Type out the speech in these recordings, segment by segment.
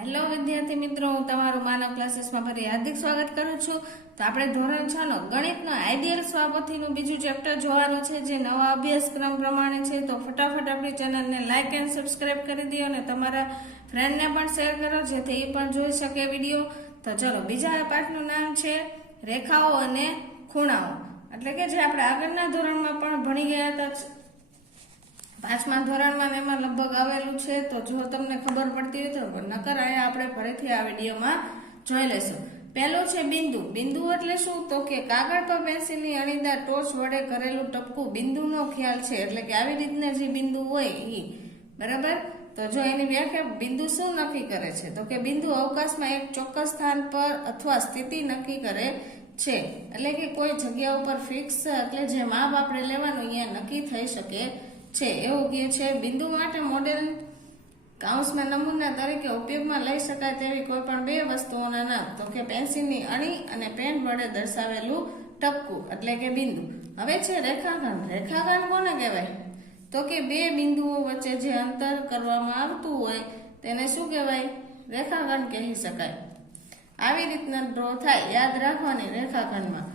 Hello વિદ્યાર્થી મિત્રો, હું તમારું માનવ ક્લાસીસમાં ફરી હાર્દિક સ્વાગત કરું છું. તો આપણે ધોરણ 6 નો ગણિતનો આઈડિયલ સ્વાપોથીનું બીજું ચેપ્ટર જોવાનું છે, જે નવા અભ્યાસક્રમ પ્રમાણે છે. તો ફટાફટ આપણી ચેનલને લાઈક એન્ડ સબસ્ક્રાઇબ કરી દો અને તમારા ફ્રેન્ડને પણ શેર કરો, જેથી એ પણ જોઈ શકે વિડીયો. તો ચલો, બીજા પાઠનું નામ છે રેખાઓ અને ખૂણાઓ, એટલે કે જે આપણે આગળના ધોરણમાં પણ ભણી ગયા હતા, 5મા ધોરણમાં એમાં લગભગ આવેલું છે. તો જો તમને ખબર પડતી હોય તો નકર અહીંયા આપણે ફરીથી આ વિડીયોમાં જોઈ લેશું. પહેલું છે બિંદુ. બિંદુ એટલે શું? તો કે કાગળ પર પેન્સિલની અણીદાર ટોચ વડે કરેલું ટપકું બિંદુનો ખ્યાલ છે. એટલે કે આવી રીતના જે બિંદુ હોય એ, બરાબર. તો જો એની વ્યાખ્યા, બિંદુ શું નક્કી કરે છે? તો કે બિંદુ અવકાશમાં એક ચોક્કસ સ્થાન પર અથવા સ્થિતિ નક્કી કરે છે. એટલે કે કોઈ જગ્યા ઉપર ફિક્સ, એટલે જે માપ આપણે લેવાનું અહીંયા નક્કી થઈ શકે છે, એવું કહે છે. બિંદુ માટે મોડેલ કાઉન્સમાં નમૂના તરીકે ઉપયોગમાં લઈ શકાય તેવી કોઈ પણ બે વસ્તુઓના નામ. તો કે પેન્સિલની અણી અને પેન વડે દર્શાવેલું ટપકું, એટલે કે બિંદુ. હવે છે રેખાખંડ. રેખાખંડ કોને કહેવાય? તો કે બે બિંદુઓ વચ્ચે જે અંતર કરવામાં આવતું હોય તેને શું કહેવાય? રેખાખંડ કહી શકાય. આવી રીતના ડ્રો થાય, યાદ રાખવાની રેખાખંડમાં.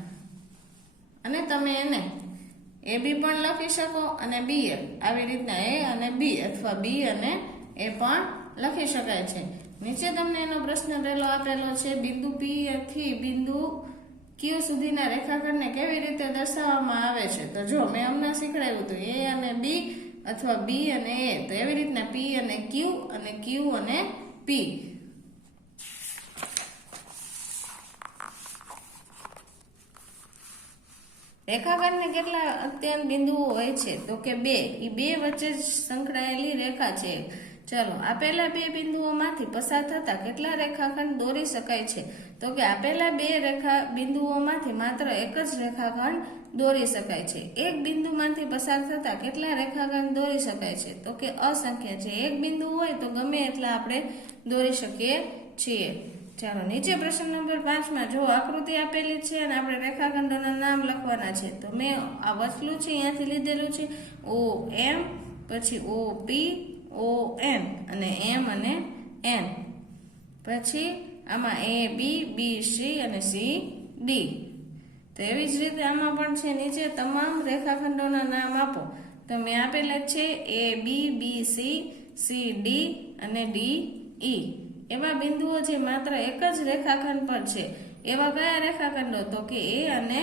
અને તમે એને એ બી પણ લખી શકો અને બી એ, આવી રીતના એ અને બી, અથવા બી અને એ પણ લખી શકાય છે. નીચે તમને એનો પ્રશ્ન પહેલો આપેલો છે, બિંદુ પી થી બિંદુ ક્યુ સુધીના રેખાખંડને કેવી રીતે દર્શાવવામાં આવે છે? તો જો મેં હમણાં શીખવાડ્યું હતું, એ અને બી અથવા બી અને એ. તો એવી રીતના પી અને ક્યુ અને પી. રેખાખંડને કેટલા અત્યંત બિંદુઓ હોય છે? તો કે બે. એ બે વચ્ચે જ સંકળાયેલી રેખા છે. ચલો, આપેલા બે બિંદુઓમાંથી પસાર થતા કેટલા રેખાખંડ દોરી શકાય છે? તો કે આપેલા બે બિંદુઓમાંથી માત્ર એક જ રેખાખંડ દોરી શકાય છે. એક બિંદુમાંથી પસાર થતા કેટલા રેખાખંડ દોરી શકાય છે? તો કે અસંખ્ય છે. એક બિંદુ હોય તો ગમે એટલા આપણે દોરી શકીએ છીએ. ચાલો, નીચે પ્રશ્ન નંબર 5માં જો આકૃતિ આપેલી છે અને આપણે રેખાખંડોના નામ લખવાના છે. તો મેં આ વચલું છે અહીંયાથી લીધેલું છે, ઓ એમ, પછી ઓ પી, ઓ એન, અને એમ અને એન. પછી આમાં એ બી, બી સી અને સી ડી. તો એવી જ રીતે આમાં પણ છે, નીચે તમામ રેખાખંડોના નામ આપો. તો મેં આપેલા છે એ બી, બી સી, સી ડી અને ડી ઈ. એવા બિંદુઓ જે માત્ર એક જ રેખાખંડ પર છે, એવા કયા રેખાખંડો? તો કે એ અને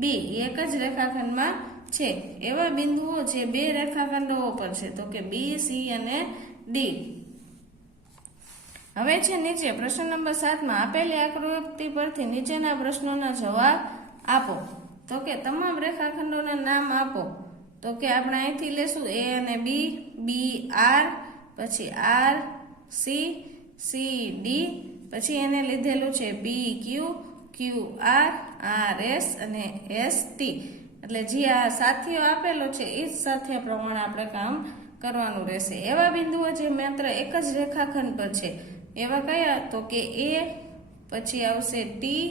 બી એક જ રેખાખંડમાં છે. એવા બિંદુઓ જે બે રેખાખંડો પર છે, તો કે બી, સી અને ડી. હવે છે નીચે પ્રશ્ન નંબર 7માં આપેલી આકૃતિ પરથી નીચેના પ્રશ્નોના જવાબ આપો. તો કે તમામ રેખાખંડોના નામ આપો. તો કે આપણે અહીંથી લેશું એ અને બી, બી આર, પછી આર સી, સી ડી, પછી એને લીધેલું છે પી ક્યુ, ક્યુ આર, આર એસ અને એસ ટી. એટલે જે આ સાથીઓ આપેલો છે એ જ સાથીઓ પ્રમાણે આપણે કામ કરવાનું રહેશે. એવા બિંદુઓ જે માત્ર એક જ રેખાખંડ પર છે, એવા કયા? તો કે એ, પછી આવશે ટી,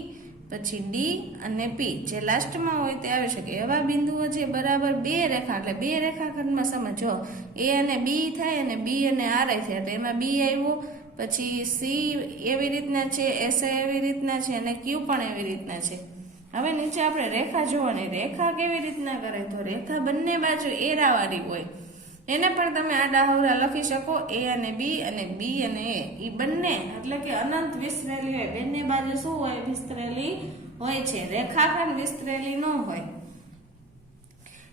પછી ડી અને પી. જે લાસ્ટમાં હોય તે આવી શકે. એવા બિંદુઓ જે બરાબર બે રેખા, એટલે બે રેખાખંડમાં સમજો, એ અને બી થાય અને બી અને આર થાય, એટલે એમાં બી આવ્યો, પછી સી એવી રીતના છે, એસ એવી રીતના છે અને ક્યુ પણ એવી રીતના છે. હવે નીચે આપણે રેખા જોવાની. રેખા કેવી રીતના કરે? તો રેખા બંને બાજુ એરાવાળી હોય. એને પણ તમે આડાઅવળા લખી શકો, એ અને બી અને એ બંને, એટલે કે અનંત વિસ્તરેલી હોય. બંને બાજુ શું હોય? વિસ્તરેલી હોય છે. રેખાખંડ વિસ્તરેલી ન હોય.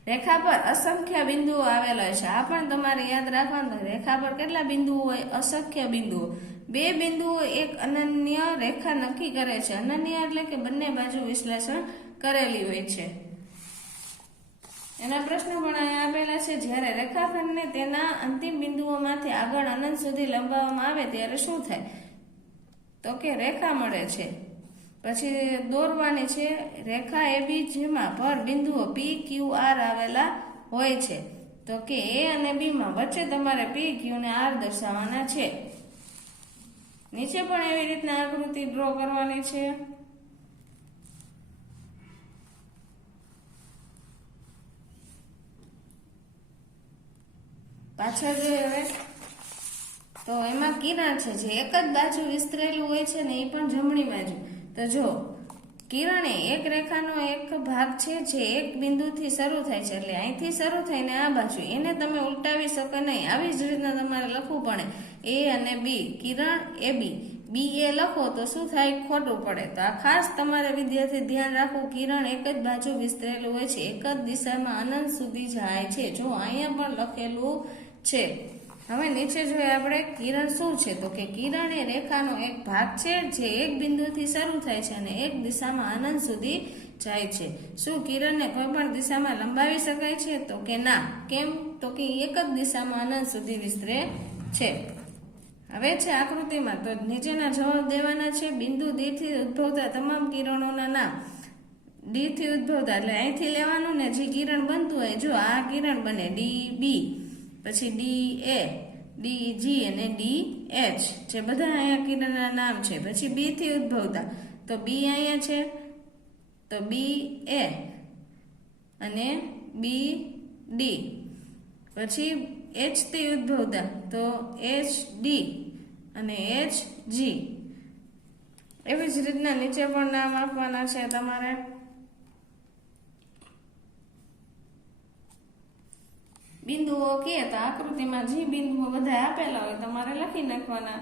રેખા પર અસંખ્ય બિંદુઓ આવેલા હોય છે. આ પણ તમારે યાદ રાખવાનું. રેખા પર કેટલા બિંદુઓ હોય? અસંખ્ય બિંદુઓ. બે બિંદુઓ એક અનન્ય રેખા નક્કી કરે છે. અનન્ય એટલે કે બંને બાજુ વિશ્લેષણ કરેલી હોય છે. એના પ્રશ્નો પણ અહીંયા આપેલા છે. જ્યારે રેખાખંડને તેના અંતિમ બિંદુઓમાંથી આગળ અનંત સુધી લંબાવવામાં આવે ત્યારે શું થાય? તો કે રેખા મળે છે. પછી દોરવાની છે રેખા એબી, જેમાં પર બિંદુઓ પી ક્યુ આર આવેલા હોય છે. તો કે એ અને બી માં વચ્ચે તમારે પી ક્યુ ને આર દર્શાવવાના છે. નીચે પણ એવી રીતના આકૃતિ ડ્રો કરવાની છે. પાછળ જોઈએ હવે તો એમાં કિરણ છે જે એક જ બાજુ વિસ્તરેલું હોય છે ને એ પણ જમણી બાજુ. તો જો કિરણ એ એક રેખાનો એક ભાગ છે જે એક બિંદુથી શરૂ થાય છે, એટલે અહીંથી શરૂ થઈને આ બાજુ, એને તમે ઉલટાવી શકો નહીં. આવી જ રીતના તમારે લખવું પડે એ અને બી, કિરણ એ બી એ લખો તો શું થાય, ખોટું પડે. તો આ ખાસ તમારે વિદ્યાર્થી ધ્યાન રાખવું, કિરણ એક જ બાજુ વિસ્તરેલું હોય છે, એક જ દિશામાં અનંત સુધી જાય છે. જો અહીંયા પણ લખેલું છે. હવે નીચે જોઈએ આપણે કિરણ શું છે, તો કે કિરણ એ રેખાનો એક ભાગ છે જે એક બિંદુથી શરૂ થાય છે અને એક દિશામાં અનંત સુધી જાય છે. શું કિરણને કોઈ પણ દિશામાં લંબાવી શકાય છે, તો કે ના. કેમ, તો કે એક જ દિશામાં અનંત સુધી વિસ્તરે છે. હવે છે આકૃતિમાં, તો નીચેના જવાબ દેવાના છે. બિંદુ ડી થી ઉદ્ભવતા તમામ કિરણોના નામ. ડી થી ઉદ્ભવતા એટલે અહીંથી લેવાનું ને જે કિરણ બનતું હોય, જો આ કિરણ બને ડી બી, પછી ડી એ, ડી જી અને ડી એચ, જે બધા અહીંયા કિરણના નામ છે. પછી બી થી ઉદ્ભવતા, તો બી અહીંયા છે, તો બી એ અને બી ડી. પછી એચ થી ઉદ્ભવતા, તો એચ ડી અને એચ જી. એવી જ રીતના નીચે પણ નામ આપવાના છે તમારે. બિંદુઓ કે તો આકૃતિમાં જે બિંદુઓ બધા આપેલા હોય તમારે લખી નાખવાના.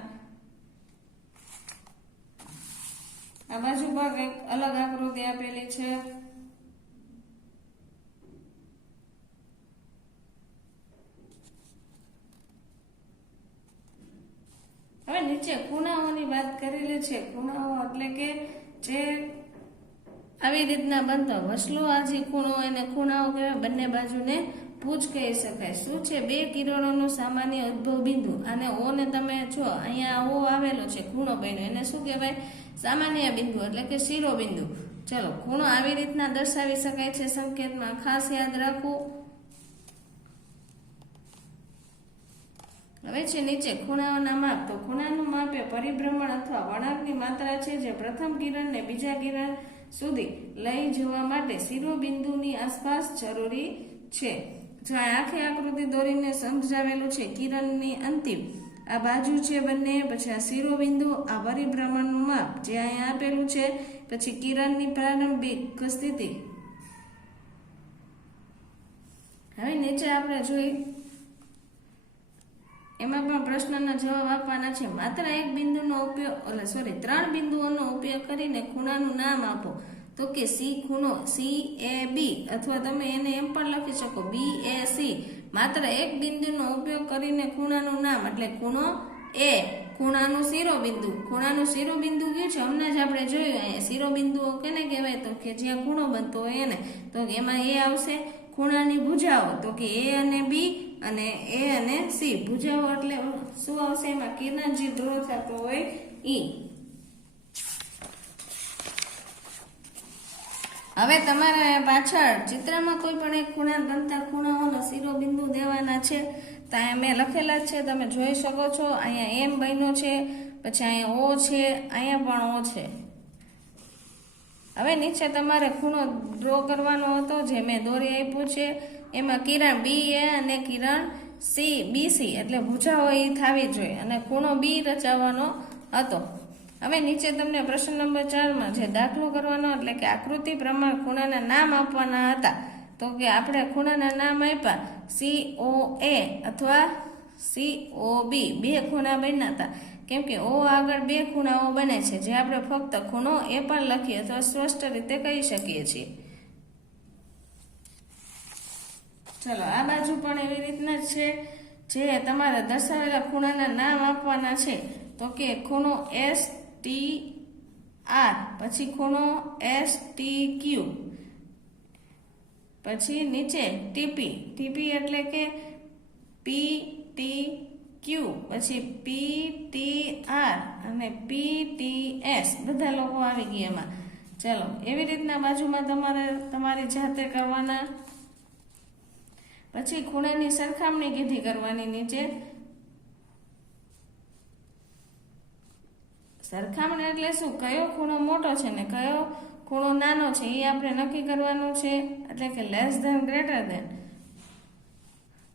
આ બાજુ પર એક અલગ આકૃતિ આપેલી છે. હવે નીચે ખૂણાઓની વાત કરેલી છે. ખૂણાઓ એટલે કે જે આવી રીતના બનતો વસલો, આ જે ખૂણો એને ખૂણાઓ કહેવાય. બંને બાજુને ભુજ કહી શકાય. શું છે, બે કિરણોનું સામાન્ય ઉદ્ભવ બિંદુ. અને ઓ ને તમે જો અહીંયા ઓ આવેલો છે, ખૂણો બન્યો, એને શું કહેવાય, સામાન્ય બિંદુ એટલે કે શિરોબિંદુ. ચલો, ખૂણો આવી રીતના દર્શાવી શકાય છે સંકેતમાં, ખાસ યાદ રાખવું. હવે છે નીચે ખૂણાઓના માપ. તો ખૂણાનું માપ એ પરિભ્રમણ અથવા વળાંકની માત્રા છે જે પ્રથમ કિરણને બીજા કિરણ સુધી લઈ જવા માટે શિરોબિંદુની આસપાસ જરૂરી છે. જો આખી આકૃતિ દોરીને સમજાવેલું છે. કિરણની અંતિમ આ બાજુ છે બંને, પછી આ શિરોબિંદુ, આ પરિભ્રમણનું માપ જે અહીંયા આપેલું છે, પછી કિરણની પ્રારંભિક સ્થિતિ. હવે નીચે આપણે જોઈ, એમાં પણ પ્રશ્નના જવાબ આપવાના છે. માત્ર એક બિંદુનો ઉપયોગ, ત્રણ બિંદુઓનો ઉપયોગ કરીને ખૂણાનું નામ આપો. તો કે સી ખૂણો CAB, અથવા તમે એને એમ પણ લખી શકો BAC. માત્ર એક બિંદુનો ઉપયોગ કરીને ખૂણાનું નામ, એટલે ખૂણો એ, ખૂણાનું શિરોબિંદુ. ખૂણાનું શિરોબિંદુ કયું છે, હમણાં જ આપણે જોયું. અહીંયા શિરોબિંદુઓ કેને કહેવાય, તો કે જ્યાં ખૂણો બનતો હોય એને. તો એમાં એ આવશે. ખૂણાની ભુજાઓ, તો કે એ અને બી અને એ અને સી. ભુજાઓ એટલે શું આવશે, એમાં કિરણ જે ડ્રો થતો હોય ઈ. હવે તમારે પાછળ ચિત્રમાં કોઈ પણ એક ખૂણા બનતા ખૂણાઓનો શિરોબિંદુ દેવાના છે. તો અહીંયા મેં લખેલા જ છે, તમે જોઈ શકો છો. અહીંયા એમ બન્યો છે, પછી અહીંયા ઓ છે, અહીંયા પણ ઓ છે. હવે નીચે તમારે ખૂણો ડ્રો કરવાનો હતો જે મેં દોરી આપ્યું છે. એમાં કિરણ બી એ અને કિરણ BC એટલે ભુજાઓ એ થવી જોઈએ અને ખૂણો બી રચાવવાનો હતો. હવે નીચે તમને પ્રશ્ન નંબર 4માં જે દાખલો કરવાનો, એટલે કે આકૃતિ પ્રમાણે ખૂણાના નામ આપવાના હતા. તો કે આપણે ખૂણાના નામ આપ્યા COA અથવા COB. બે ખૂણા બન્યા હતા, કેમ કે ઓ આગળ બે ખૂણાઓ બને છે, જે આપણે ફક્ત ખૂણો એ પણ લખીએ અથવા સ્પષ્ટ રીતે કહી શકીએ છીએ. ચલો, આ બાજુ પણ એવી રીતના જ છે, જે તમારે દર્શાવેલા ખૂણાના નામ આપવાના છે. તો કે ખૂણો STR, પછી ખૂણો STQ, પછી નીચે TP એટલે કે PTQ, પછી PTR અને PTS. બધા લોકો આવી ગયા એમાં. ચલો, એવી રીતના બાજુમાં તમારે તમારી જાતે કરવાના. પછી ખૂણાની સરખામણી કીધી કરવાની. નીચે સરખામણી એટલે શું, કયો ખૂણો મોટો છે ને કયો ખૂણો નાનો છે એ આપણે નક્કી કરવાનું છે. એટલે કે લેસ ધેન ગ્રેટર ધેન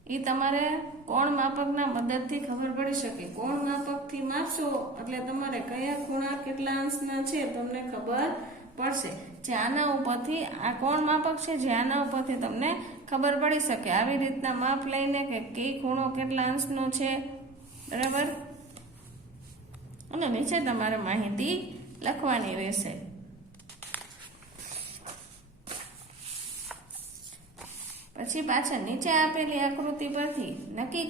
એ તમારે કોણ માપકના મદદથી ખબર પડી શકે. કોણ માપકથી માપશો એટલે તમારે કયા ખૂણા કેટલા અંશના છે તમને ખબર પડશે. જે આના ઉપરથી આ કોણ માપક છે જે આના ઉપરથી તમને ખબર પડી શકે. આવી રીતના માપ લઈને કે કઈ ખૂણો કેટલા અંશનો છે, બરાબર. અને નીચે તમારે માહિતી લખવાની રહેશે. પછી પાછળ નીચે આપેલી આકૃતિ પરથી નક્કી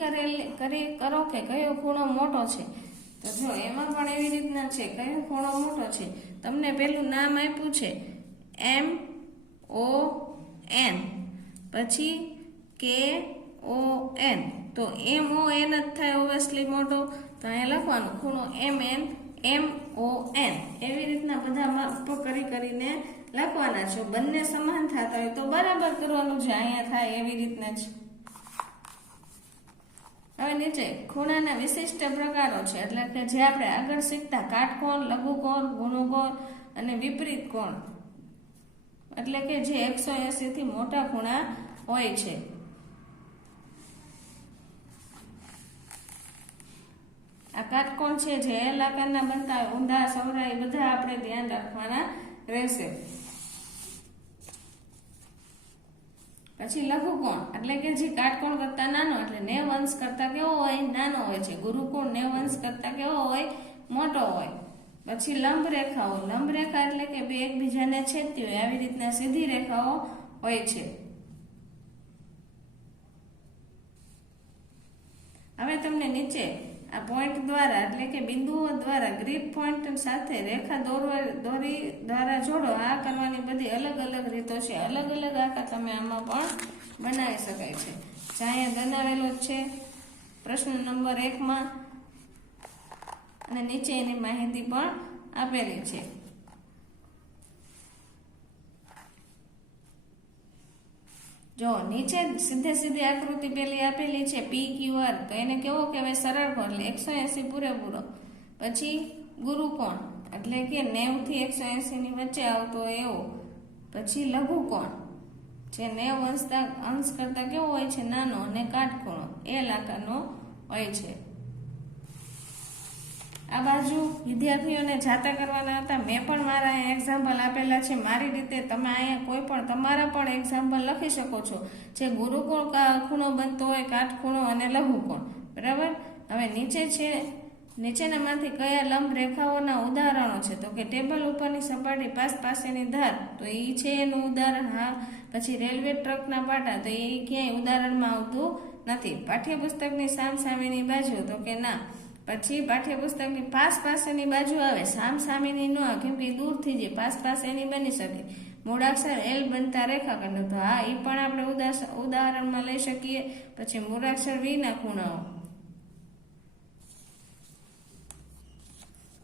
કરો કે કયો ખૂણો મોટો છે. તો જો એમાં પણ એવી રીતના છે, કયો ખૂણો મોટો છે. તમને પેલું નામ આપ્યું છે MON, પછી KON. તો MON જ થાય ઓબ્વિયસલી મોટો. તો અહીંયા લખવાનું ખૂણો MN MON. એવી રીતના બધા માપ કરીને લખવાના છે. બંને સમાન થતા હોય તો બરાબર કરવાનું છે. અહીંયા થાય એવી રીતના જ. હવે નીચે ખૂણાના વિશિષ્ટ પ્રકારો છે, એટલે કે જે આપણે આગળ શીખતા કાટકોણ, લઘુકોણ, ગુણોકોણ અને વિપરીત કોણ, એટલે કે જે 180 થી મોટા ખૂણા હોય છે. આ કાટકોણ છે જે એલ આકારના બનતા હોય, ઊંધા સવરા, એ બધા આપણે ધ્યાન રાખવાના રહેશે. પછી લઘુકોણ એટલે કે જે કાટકોણ કરતા નાનો, એટલે 90 અંશ કરતા કેવો હોય, નાનો હોય છે. ગુરુકોણ 90 અંશ કરતા કેવો હોય, મોટો હોય. પછી લંબ રેખાઓ, લંબ રેખા એટલે કે બે એકબીજાને છેદતી હોય આવી રીતના સીધી રેખાઓ હોય છે. હવે તમને નીચે આ પોઈન્ટ દ્વારા એટલે કે બિંદુઓ દ્વારા ગ્રીપ પોઈન્ટ સાથે રેખા દોરી દ્વારા જોડો. આ કરવાની બધી અલગ અલગ રીતો છે. અલગ અલગ આકાર તમે આમાં પણ બનાવી શકાય છે. અહીંયા બનાવેલો જ છે પ્રશ્ન નંબર 1 માં, અને નીચે એની માહિતી પણ આપેલી છે. જો નીચે સીધી આકૃતિ પેલી આપેલી છે PQR, તો એને કેવો કહેવાય, સરળ કોણ એટલે 180 પૂરેપૂરો. પછી ગુરુકોણ એટલે કે 90 થી 180 ની વચ્ચે આવતો એવો. પછી લઘુકોણ જે 90 અંશ કરતા કેવો હોય છે, નાનો. અને કાટખૂણો એલ આકારનો હોય છે. આ બાજુ વિદ્યાર્થીઓને જાતે કરવાના હતા. મેં પણ મારા એક્ઝામ્પલ આપેલા છે મારી રીતે. તમે અહીંયા કોઈ પણ તમારા પણ એક્ઝામ્પલ લખી શકો છો. જે ગુરુકોણ ખૂણો બનતો હોય, કાટખૂણો અને લઘુકોણ, બરાબર. હવે નીચે છે, નીચેનામાંથી કયા લંબ રેખાઓના ઉદાહરણો છે, તો કે ટેબલ ઉપરની સપાટી પાસેની ધાર, તો એ છે એનું ઉદાહરણ. હા. પછી રેલવે ટ્રકના પાટા, તો એ ક્યાંય ઉદાહરણમાં આવતું નથી. પાઠ્યપુસ્તકની સામસામેની બાજુ, તો કે ના. પછી પાઠ્યપુસ્તકની પાસેની બાજુ આવે, સામસામેની ન આવે, કેમ કે દૂરથી જે પાસેની બની શકે. મૂળાક્ષર L બનતા રેખાખંડો, તો હા, એ પણ આપણે ઉદાહરણમાં લઈ શકીએ. પછી મૂળાક્ષર V ના ખૂણાઓ.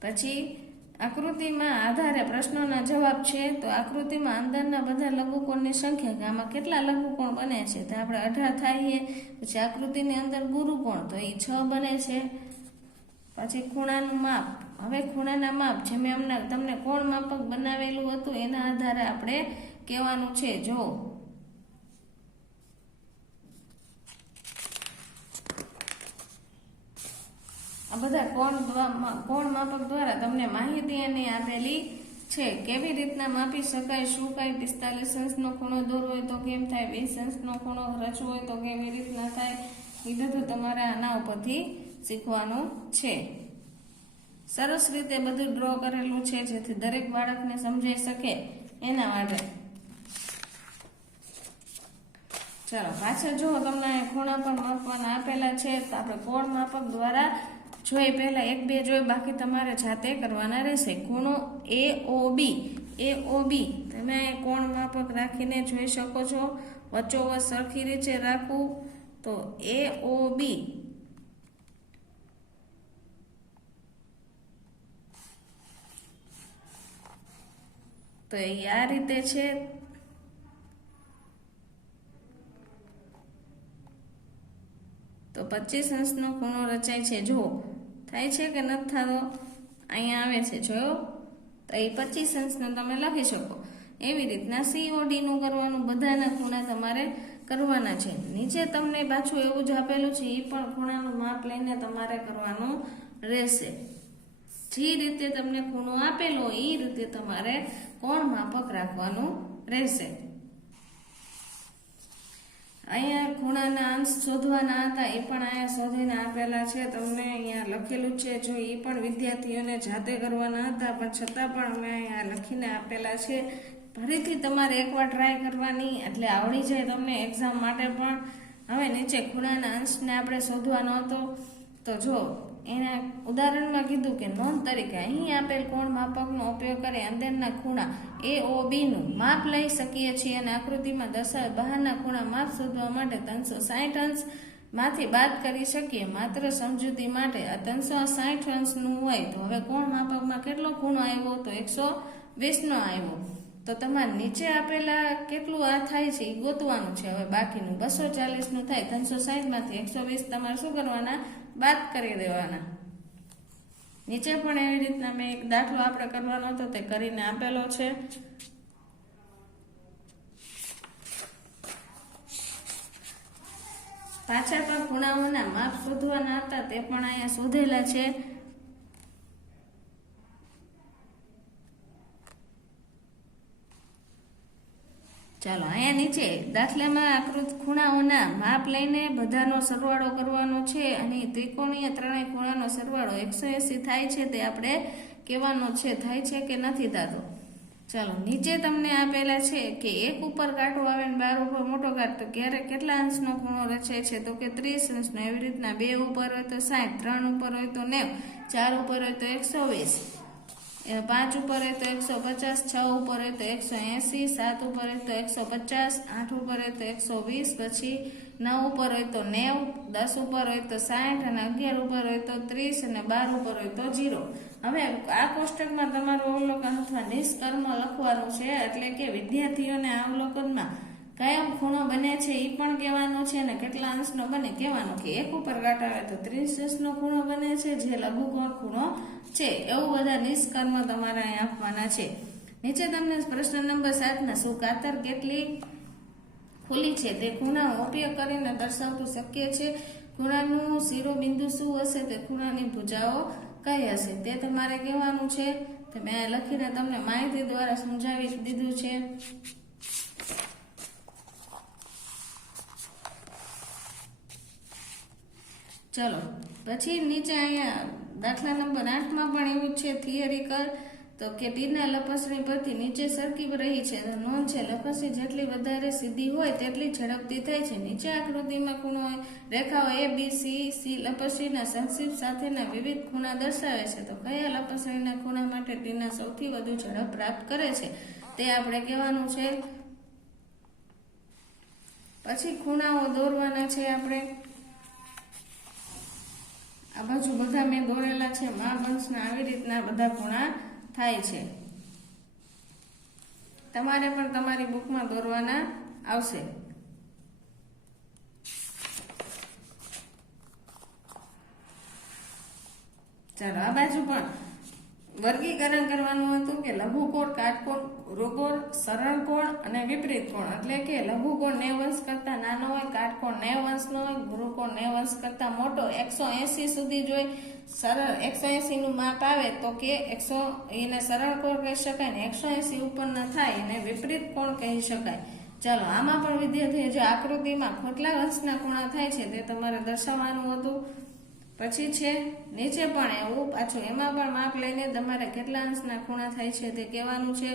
પછી આકૃતિમાં આધારે પ્રશ્નોના જવાબ છે. તો આકૃતિમાં અંદરના બધા લઘુકોણની સંખ્યા, કે આમાં કેટલા લઘુકોણ બને છે, તો આપણે 18 થાય. પછી આકૃતિની અંદર ગુરુકોણ, તો એ 6 બને છે. પછી ખૂણાનું માપ. હવે ખૂણાના માપ જે મેં હમણાં તમને કોણ માપક બનાવેલું હતું એના આધારે આપણે કહેવાનું છે. જો આ બધા કોણ માપક દ્વારા તમને માહિતી એની આપેલી છે. કેવી રીતના માપી શકાય, શું કઈ 45 અંશનો ખૂણો દોરવો હોય તો કેમ થાય, 20 અંશનો ખૂણો રચવો હોય તો કેવી રીતના થાય, એ બધું તમારે આના ઉપરથી શીખવાનું છે. સરસ રીતે બધું ડ્રો કરેલું છે, જેથી દરેક બાળકને સમજાઈ શકે એના માટે. ચાલો પાછળ જો તમને ખૂણા પર માપવાના આપેલા છે, તો આપણે કોણ માપક દ્વારા જોઈ. પહેલા 1 2 જોઈ, બાકી તમારે જાતે કરવાના રહેશે. ખૂણો AOB તમે કોણ માપક રાખીને જોઈ શકો છો. વચ્ચોવચ સરખી રીતે રાખવું. તો AOB તો એ આ રીતે છે. તો 25 અંશનો ખૂણો રચાય છે. જો થાય છે કે નથી થતો, અહીંયા આવે છે, જોયો. તો એ 25 અંશનો તમે લખી શકો. એવી રીતના COD નું કરવાનું. બધાના ખૂણા તમારે કરવાના છે. નીચે તમને પાછું એવું જ આપેલું છે, એ પણ ખૂણાનું માપ લઈને તમારે કરવાનું રહેશે. જે રીતે તમને ખૂણો આપેલો એ રીતે તમારે કોણ માપક રાખવાનું રહેશે. અહીંયા ખૂણાના અંશ શોધવાના હતા, એ પણ અહીંયા શોધીને આપેલા છે. તમને અહીંયા લખેલું છે, જો એ પણ વિદ્યાર્થીઓને જાતે કરવાના હતા, પણ છતાં પણ અમે અહીંયા લખીને આપેલા છે. ફરીથી તમારે એકવાર ટ્રાય કરવાની, એટલે આવડી જાય તમને એક્ઝામ માટે પણ. હવે નીચે ખૂણાના અંશને આપણે શોધવાનો હતો, તો જો એના ઉદાહરણમાં કીધું કે નોંધ તરીકે અહીં આપેલ કોણ માપકનો ઉપયોગ કરી અંદરના ખૂણા AOB નું માપ લઈ શકીએ છીએ અને આકૃતિમાં દર્શાવેલ બહારના ખૂણા માપ શોધવા માટે 360 અંશ માંથી બાદ કરી શકીએ. માત્ર સમજૂતી માટે આ 360 અંશનું હોય તો હવે કોણ માપકમાં કેટલો ખૂણો આવ્યો, તો 120 નો આવ્યો. તો તમારે નીચે આપેલા કેટલું આ થાય છે એ ગોતવાનું છે. હવે બાકીનું 240 નું થાય. 360 માંથી 120 તમારે શું કરવાના, બાદ કરી દેવાના. નીચે પણ એવી રીતના મેં એક દાખલો આપણે કરવાનો હતો તે કરીને આપેલો છે. પાછા પણ ખૂણાઓના માપ શોધવાના હતા, તે પણ અહીંયા શોધેલા છે. ચાલો અહીંયા નીચે દાખલામાં આકૃત ખૂણાઓના માપ લઈને બધાનો સરવાળો કરવાનો છે અને ત્રિકોણીય ત્રણેય ખૂણાનો સરવાળો 180 થાય છે તે આપણે કહેવાનો છે, થાય છે કે નથી થતો. ચાલો નીચે તમને આપેલા છે કે એક ઉપર કાંટો આવે ને 12 ઉપર મોટો કાંટો, તો ક્યારે કેટલા અંશનો ખૂણો રચે છે, તો કે 30 અંશનો. એવી રીતના 2 ઉપર હોય તો 60, 3 ઉપર હોય તો 90, 4 ઉપર હોય તો 120, 5 ઉપર હોય તો 150, 6 ઉપર હોય તો 180, 7 ઉપર હોય તો 150, 8 ઉપર હોય તો 120, પછી 9 ઉપર હોય તો 90, 10 ઉપર હોય તો 60 અને 11 ઉપર હોય તો 30 અને 12 ઉપર હોય તો 0. હવે આ કોષ્ટકમાં તમારું અવલોકન અથવા નિષ્કર્મ લખવાનું છે, એટલે કે વિદ્યાર્થીઓને આ અવલોકનમાં કયો ખૂણો બને છે એ પણ કહેવાનો છે અને કેટલા અંશનો બને કહેવાનો. કે એક ઉપર કાંટો આવે તો 30 અંશનો ખૂણો બને છે, જે લઘુકોણ ખૂણો છે. એવું બધા નિષ્કર્મ તમારે અહીં આપવાના છે. નીચે તમને પ્રશ્ન નંબર 7 ના શું કાતર કેટલી ખુલ્લી છે તે ખૂણાનો ઉપયોગ કરીને દર્શાવતું શક્ય છે. ખૂણાનું શિરોબિંદુ શું હશે, તે ખૂણાની ભુજાઓ કઈ હશે તે તમારે કહેવાનું છે. તો મેં લખીને તમને માહિતી દ્વારા સમજાવી દીધું છે. ચલો પછી નીચે અહીંયા દાખલા નંબર 8 માં પણ એવું છે થિયરિકલ, તો કે તીરના લપસણી પરથી નીચે સરકી રહી છે. નોંધ છે, લપસણી જેટલી વધારે સીધી હોય તેટલી ઝડપથી થાય છે. નીચે આકૃતિમાં ખૂણો રેખાઓ ABC લપસણીના સંક્ષિપ્ત સાથેના વિવિધ ખૂણા દર્શાવે છે. તો કયા લપસણીના ખૂણા માટે તીના સૌથી વધુ ઝડપ પ્રાપ્ત કરે છે તે આપણે કહેવાનું છે. પછી ખૂણાઓ દોરવાના છે આપણે. આ બાજુ બધા મેં દોરેલા છે. માપ અંશના આવી રીતના બધા ખૂણા થાય છે. તમારે પણ તમારી બુકમાં દોરવાના આવશે. ચાલો આ બાજુ પણ વર્ગીકરણ કરવાનું હતું કે લઘુકોણ, કાટકોણ, ગુરુકોણ, સરળ કોણ અને વિપરીત કોણ. એટલે કે લઘુકોણ 90 અંશ કરતા નાનો હોય, કાટકોણ 90 અંશનો હોય, ગુરુકોણ 90 અંશ કરતા મોટો, 180 સુધી જોઈ સરળ 180 નું માપ આવે તો કે 100 એને સરળ કોણ કહી શકાય ને 180 ઉપર ન થાય એને વિપરીત કોણ કહી શકાય. ચાલો આમાં પણ વિદ્યાર્થીએ જે આકૃતિમાં કેટલા અંશના ખૂણા થાય છે તે તમારે દર્શાવવાનું હતું. પછી છે નીચે પણ એવું પાછું એમાં પણ માપ લઈને તમારે કેટલા અંશના ખૂણા થાય છે તે કહેવાનું છે.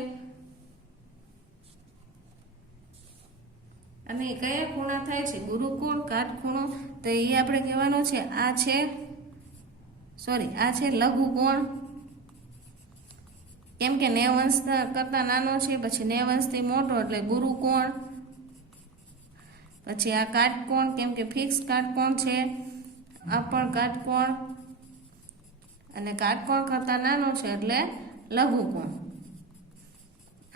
અને કયા ખૂણા થાય છે, ગુરુકોણ, કાટખૂણો, તો એ આપણે કહેવાનો છે. આ છે લઘુકોણ, કેમ કે 90 અંશ કરતા નાનો છે. પછી 90 અંશથી મોટો એટલે ગુરુકોણ. પછી આ કાટકોણ, કેમ કે ફિક્સ કાટકોણ છે. આ પણ કાટકોણ અને કાટકોણ કરતા નાનો છે એટલે લઘુકોણ.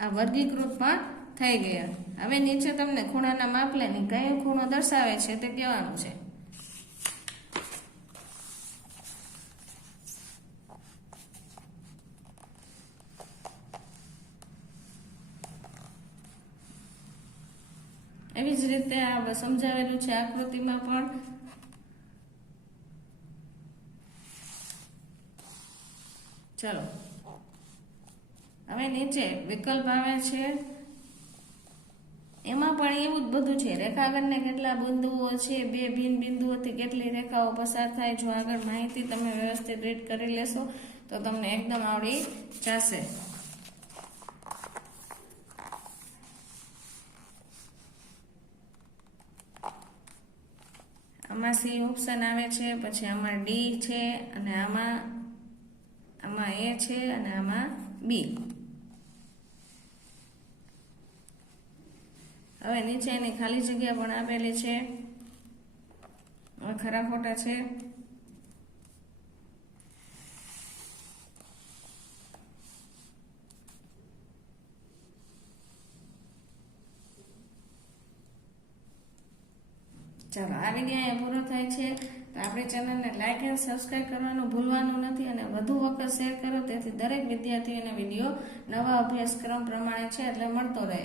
આ વર્ગીકૃત પણ થઈ ગયા. હવે નીચે તમને ખૂણાના માપ લઈને કયો ખૂણો દર્શાવે છે તે કહેવાનું છે. એવી જ રીતે આ સમજાવેલું છે આકૃતિમાં પણ. ચલો હવે નીચે વિકલ્પ આવે છે, એમાં પણ એવું જ બધું છે. રેખાખંડને કેટલા બિંદુઓ છે, બે ભિન્ન બિંદુઓથી કેટલી રેખાઓ પસાર થાય. જો આગળ માહિતી તમે વ્યવસ્થિત રીડ કરી લેશો તો તમને એકદમ આવડી જશે. આમાં સી ઓપ્શન આવે છે, પછી આમાં ડી છે, અને આમાં એ છે, અને આમાં બી. હવે નીચે એની ખાલી જગ્યા પણ આપેલી છે. હવે ખરા ખોટા છે. ચાલો આ વિડીયો અહીંયા પૂરો થાય છે. તો આપણી ચેનલને લાઈક અને સબસ્ક્રાઈબ કરવાનું ભૂલવાનું નથી, અને વધુ વખત શેર કરો, તેથી દરેક વિદ્યાર્થીઓને વિડીયો નવા અભ્યાસક્રમ પ્રમાણે છે એટલે મળતો રહે.